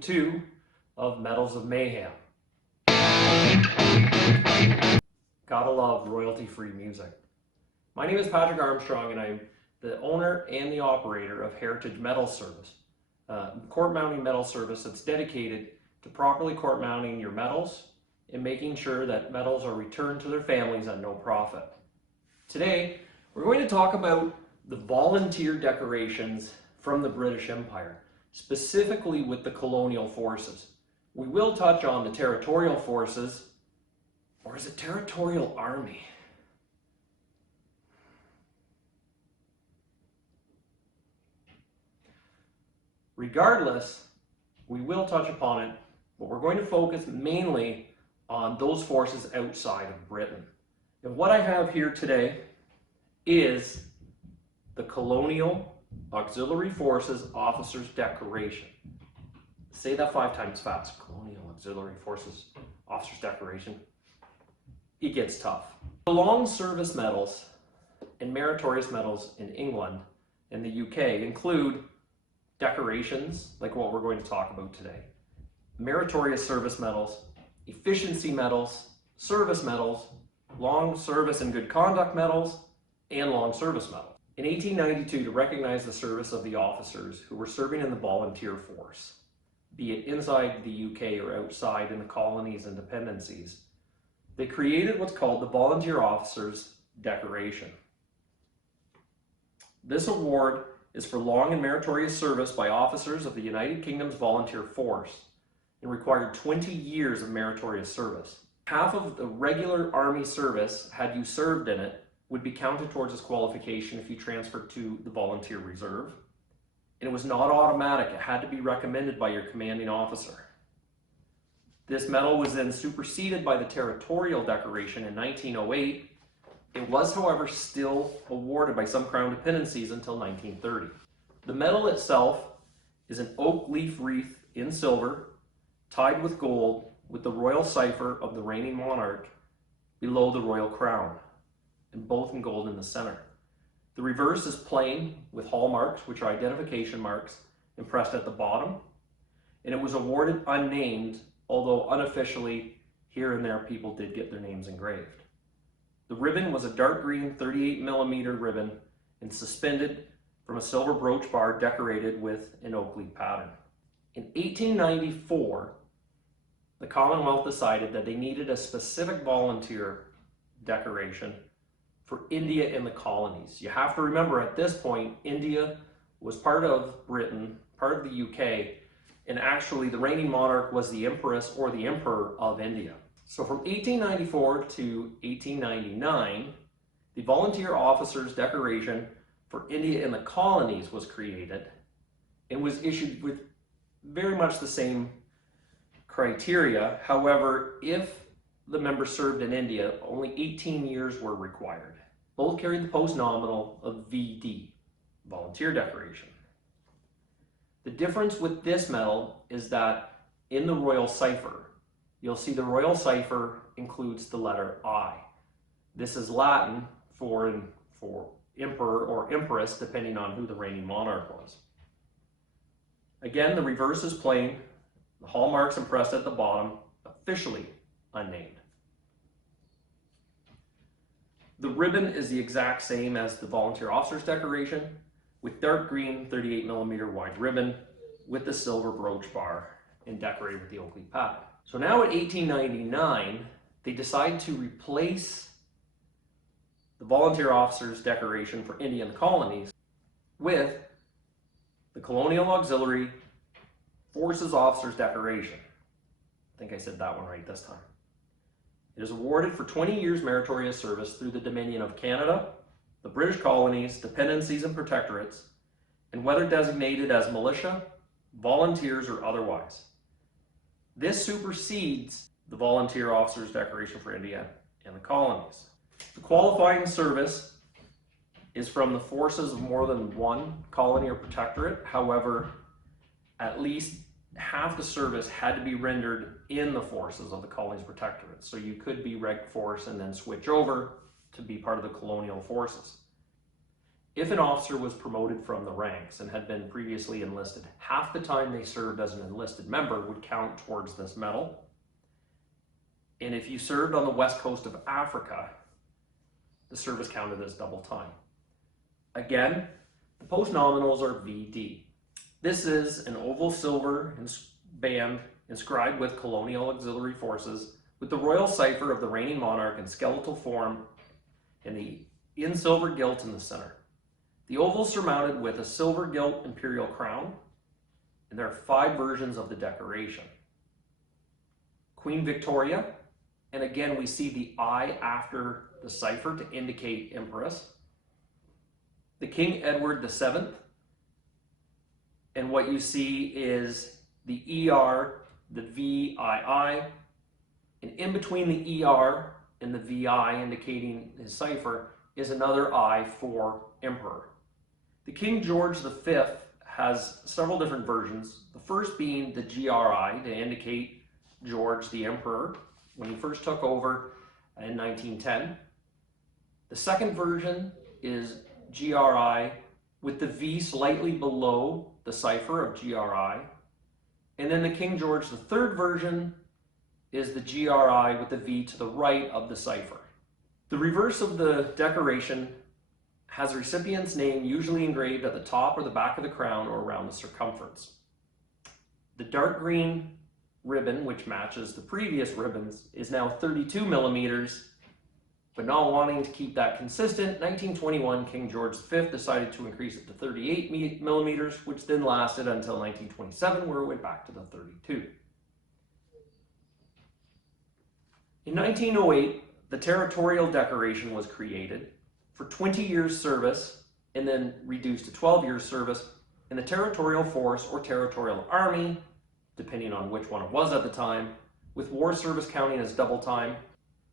Volume 2 of Medals of Mayhem. Gotta love royalty-free music. My name is Patrick Armstrong and I'm the owner and the operator of Heritage Medal Service, court mounting medal service that's dedicated to properly court mounting your medals and making sure that medals are returned to their families at no profit. Today, we're going to talk about the volunteer decorations from the British Empire, specifically with the colonial forces. We will touch on the territorial forces, or is it territorial army? Regardless, we will touch upon it, but we're going to focus mainly on those forces outside of Britain. And what I have here today is the Colonial Auxiliary Forces Officers Decoration. Say that 5 times fast. Colonial Auxiliary Forces Officers Decoration. It gets tough. The long service medals and meritorious medals in England and the UK include decorations like what we're going to talk about today. Meritorious service medals, efficiency medals, service medals, long service and good conduct medals, and long service medals. In 1892, to recognize the service of the officers who were serving in the volunteer force, be it inside the UK or outside in the colonies and dependencies, they created what's called the Volunteer Officers Decoration. This award is for long and meritorious service by officers of the United Kingdom's volunteer force and required 20 years of meritorious service. Half of the regular army service, had you served in it, would be counted towards this qualification if you transferred to the volunteer reserve. And it was not automatic, it had to be recommended by your commanding officer. This medal was then superseded by the Territorial Decoration in 1908. It was, however, still awarded by some crown dependencies until 1930. The medal itself is an oak leaf wreath in silver, tied with gold, with the royal cipher of the reigning monarch below the royal crown, and both in gold in the center. The reverse is plain with hallmarks, which are identification marks, impressed at the bottom, and it was awarded unnamed, although unofficially here and there people did get their names engraved. The ribbon was a dark green 38mm ribbon and suspended from a silver brooch bar decorated with an oak leaf pattern. In 1894, the Commonwealth decided that they needed a specific volunteer decoration for India and the colonies. You have to remember at this point, India was part of Britain, part of the UK, and actually the reigning monarch was the Empress or the Emperor of India. So from 1894 to 1899, the Volunteer Officers Decoration for India and the colonies was created and was issued with very much the same criteria. However, if the member served in India, only 18 years were required. Both carried the post-nominal of VD, Volunteer Decoration. The difference with this medal is that in the royal cipher, you'll see the royal cipher includes the letter I. This is Latin for emperor or empress, depending on who the reigning monarch was. Again, the reverse is plain, the hallmarks impressed at the bottom, officially unnamed. The ribbon is the exact same as the Volunteer Officers Decoration, with dark green 38mm wide ribbon with the silver brooch bar and decorated with the oak leaf pattern. So now in 1899, they decide to replace the Volunteer Officers Decoration for India and the colonies with the Colonial Auxiliary Forces Officers Decoration. I think I said that one right this time. It is awarded for 20 years meritorious service through the Dominion of Canada, the British colonies, dependencies and protectorates, and whether designated as militia, volunteers, or otherwise. This supersedes the Volunteer Officers Decoration for India and the colonies. The qualifying service is from the forces of more than one colony or protectorate. However, at least half the service had to be rendered in the forces of the colonies protectorate. So you could be reg force and then switch over to be part of the colonial forces. If an officer was promoted from the ranks and had been previously enlisted, half the time they served as an enlisted member would count towards this medal. And if you served on the west coast of Africa, the service counted as double time. Again, the post-nominals are VD. This is an oval silver band inscribed with Colonial auxiliary forces with the royal cipher of the reigning monarch in skeletal form and the in silver gilt in the center. The oval is surmounted with a silver gilt imperial crown, and there are 5 versions of the decoration. Queen Victoria, and again we see the I after the cipher to indicate Empress. The King Edward VII, and what you see is the ER, the VII, and in between the ER and the VI indicating his cipher is another I for Emperor. The King George V has several different versions, the first being the GRI to indicate George the Emperor when he first took over in 1910. The second version is GRI with the V slightly below the cipher of GRI. And then the King George III version is the GRI with the V to the right of the cipher. The reverse of the decoration has a recipient's name usually engraved at the top or the back of the crown or around the circumference. The dark green ribbon, which matches the previous ribbons, is now 32 millimeters, but not wanting to keep that consistent, 1921 King George V decided to increase it to 38 millimeters, which then lasted until 1927, where it went back to the 32. In 1908, the territorial decoration was created for 20 years service and then reduced to 12 years service in the territorial force or territorial army, depending on which one it was at the time, with war service counting as double time.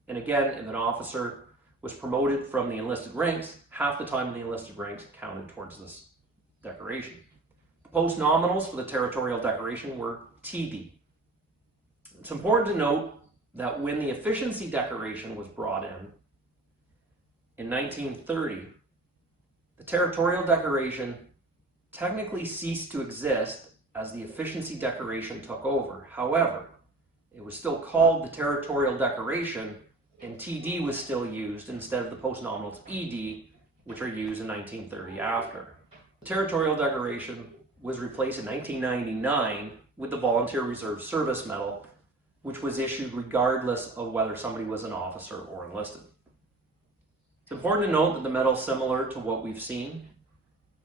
And again, if an officer was promoted from the enlisted ranks, half the time in the enlisted ranks counted towards this decoration. The post-nominals for the territorial decoration were TD. It's important to note that when the efficiency decoration was brought in 1930, the territorial decoration technically ceased to exist as the efficiency decoration took over. However, it was still called the territorial decoration, and TD was still used instead of the post-nominals ED, which are used in 1930 after. The territorial decoration was replaced in 1999 with the Volunteer Reserve Service Medal, which was issued regardless of whether somebody was an officer or enlisted. It's important to note that the medal is similar to what we've seen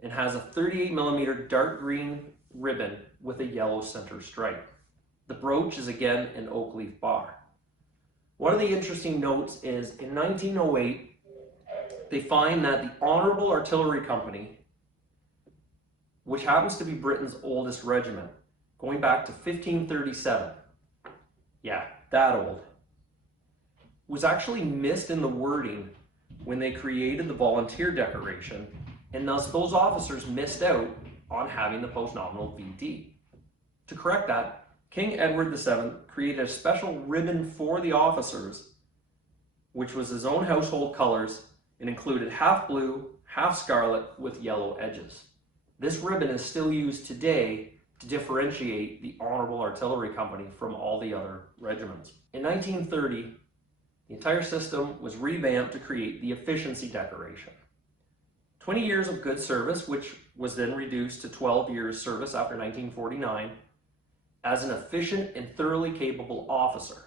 and has a 38 millimeter dark green ribbon with a yellow center stripe. The brooch is again an oak leaf bar. One of the interesting notes is in 1908, they find that the Honorable Artillery Company, which happens to be Britain's oldest regiment, going back to 1537, yeah, that old, was actually missed in the wording when they created the volunteer decoration, and thus those officers missed out on having the post-nominal VD. To correct that, King Edward VII created a special ribbon for the officers, which was his own household colors and included half blue, half scarlet with yellow edges. This ribbon is still used today to differentiate the Honorable Artillery Company from all the other regiments. In 1930, the entire system was revamped to create the efficiency decoration. 20 years of good service, which was then reduced to 12 years service after 1949, as an efficient and thoroughly capable officer.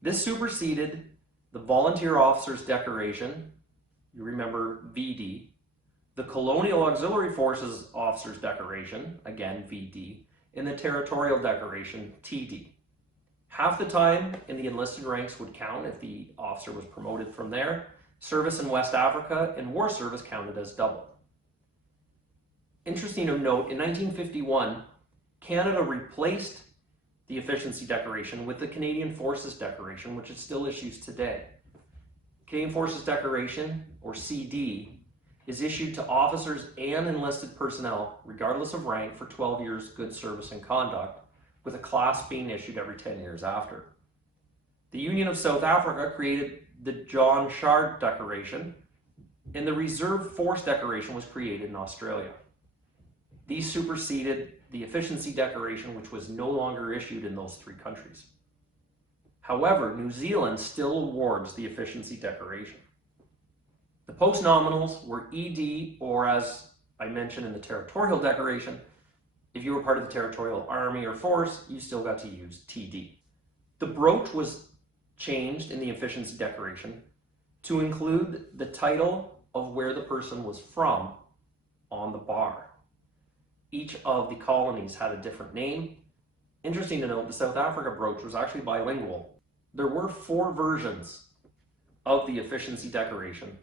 This superseded the Volunteer Officers Decoration, you remember VD, the Colonial Auxiliary Forces Officers Decoration, again VD, and the Territorial Decoration, TD. Half the time in the enlisted ranks would count if the officer was promoted from there. Service in West Africa and war service counted as double. Interesting of note, in 1951, Canada replaced the Efficiency Decoration with the Canadian Forces Decoration, which it still issues today. Canadian Forces Decoration, or CD, is issued to officers and enlisted personnel, regardless of rank, for 12 years good service and conduct, with a class being issued every 10 years after. The Union of South Africa created the John Shard Decoration, and the Reserve Force Decoration was created in Australia. These superseded the Efficiency Decoration, which was no longer issued in those three countries. However, New Zealand still awards the Efficiency Decoration. The post-nominals were ED, or as I mentioned in the Territorial Decoration, if you were part of the Territorial Army or Force, you still got to use TD. The brooch was changed in the Efficiency Decoration to include the title of where the person was from on the bar. Each of the colonies had a different name. Interesting to note, the South Africa brooch was actually bilingual. There were 4 versions of the Efficiency Decoration.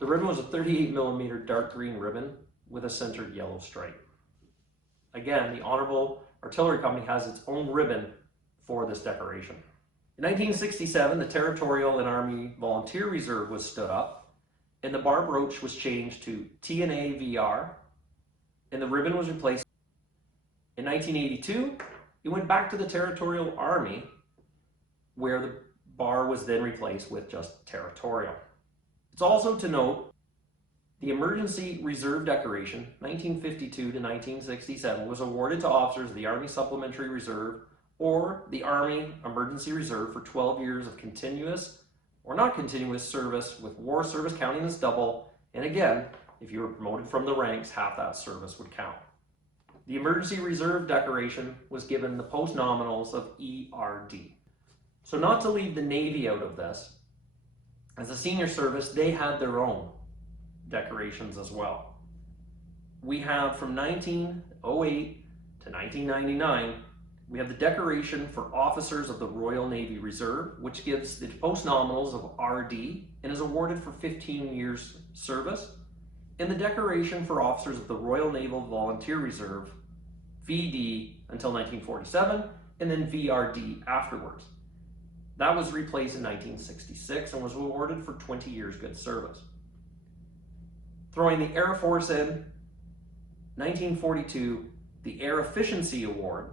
The ribbon was a 38mm dark green ribbon with a centered yellow stripe. Again, the Honorable Artillery Company has its own ribbon for this decoration. In 1967, the Territorial and Army Volunteer Reserve was stood up, and the bar brooch was changed to TNA VR, and the ribbon was replaced. In 1982, it went back to the Territorial Army, where the bar was then replaced with just Territorial. It's also to note the Emergency Reserve Decoration, 1952 to 1967, was awarded to officers of the Army Supplementary Reserve or the Army Emergency Reserve for 12 years of continuous or not continuous service, with war service counting as double, and again, if you were promoted from the ranks, half that service would count. The Emergency Reserve Decoration was given the post-nominals of ERD. So not to leave the Navy out of this, as a senior service, they had their own decorations as well. We have from 1908 to 1999, we have the decoration for officers of the Royal Navy Reserve, which gives the post-nominals of RD and is awarded for 15 years service, and the decoration for officers of the Royal Naval Volunteer Reserve, VD, until 1947, and then VRD afterwards. That was replaced in 1966 and was awarded for 20 years good service. Throwing the Air Force in, 1942, the Air Efficiency Award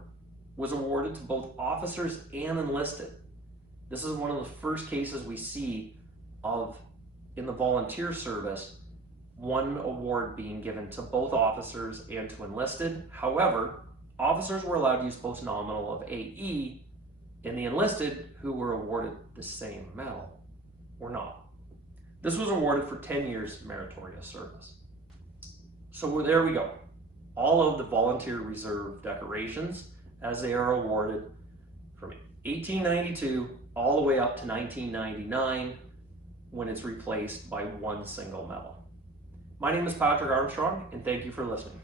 was awarded to both officers and enlisted. This is one of the first cases we see of, in the volunteer service, one award being given to both officers and to enlisted. However, officers were allowed to use post-nominal of AE, and the enlisted, who were awarded the same medal, were not. This was awarded for 10 years meritorious service. So there we go. All of the volunteer reserve decorations, as they are awarded from 1892 all the way up to 1999, when it's replaced by one single medal. My name is Patrick Armstrong, and thank you for listening.